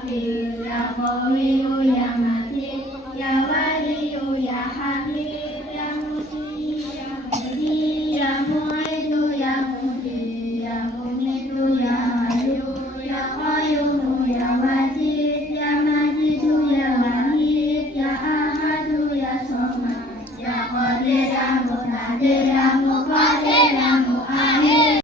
wakil, ya qawiyu ya matin, ya waliyu ya hamid, ya musi ya mudi, ya mu'idu ya mudi, ya mumitu ya hayu, ya qayyumu ya wajid, ya majidu ya wahid, ya ahadu ya somad, ya qadir ya muqtadir, ya muqadir ya mu'ahid.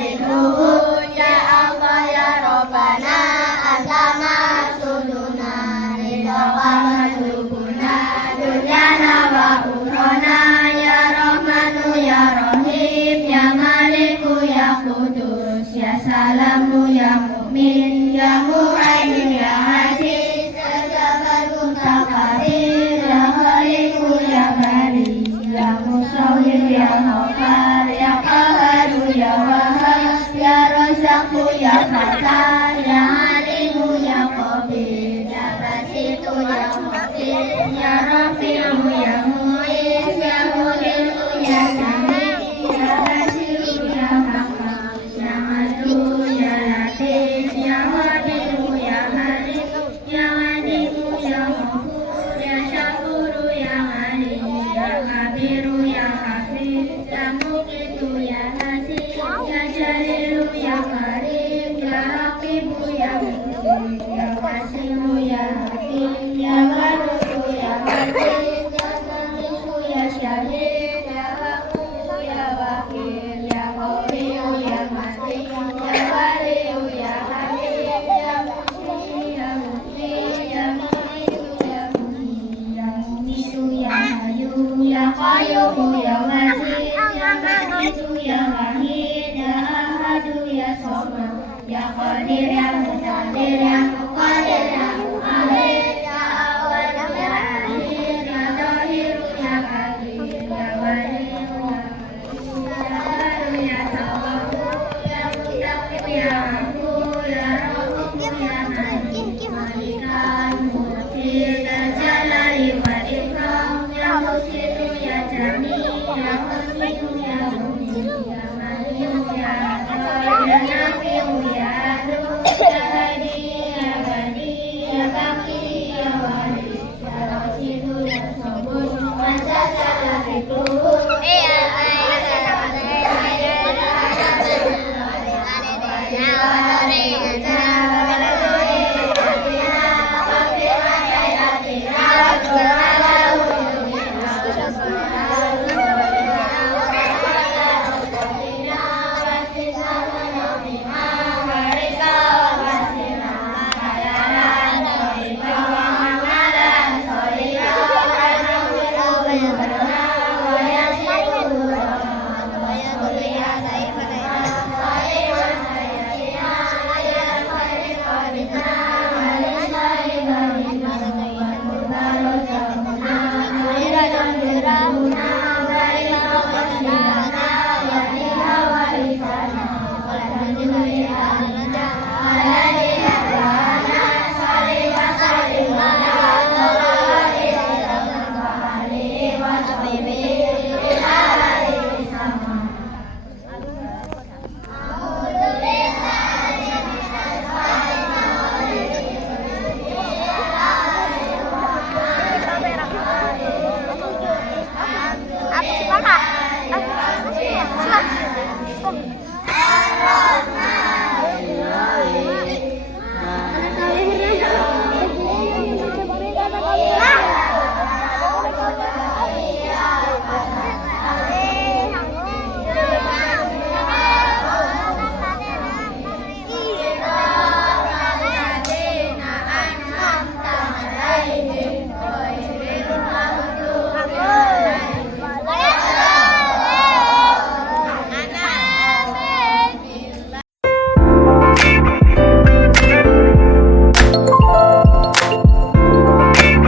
Ya Allah ya Rabbana anta maksuduna ridha wa matubuna dunyana wa ukhana ya Rahmanu ya Rahim ya Maliku ya Qudus ya Salamu ya Mu'min ya Muhaimin ya Aziz ya Jabal Mutakabbir ya Khaliqu ya Bari ya Musawwir ya Ghafar ya Qaharu ya Wahhab ya Razzaqu ya Fatah ya Alimu ya Qabir ya Basitu ya Muqtir ya Rafi'u ya Mu'iz ya Muliku ya Sami ya Basiru ya Hakam ya Madu ya Latif ya Wadiru ya Malik ya Wadimu ya Ghafur ya Syakuru ya Ali ya Kabiru ya Hafiz ya Muqitu ya Nasir ya Jalilu ya Karim ya Raqibu ya Mujib ya Qasimu ya Hakim ya Wadudu ya Majid ya Sami'u ya Syahid ya Haqqu ya Wakil ya Qawiyu ya Matin ya Waliyu ya Hamid ya Muhyi ya Mufti ya Mu'idu ya Muhyi ya Mumitu ya Hayu ya Qayyumu ya Wajid ya Majidu ya Wahid ya Ahadu ya Somad ya Qadir ya Muqtadir ya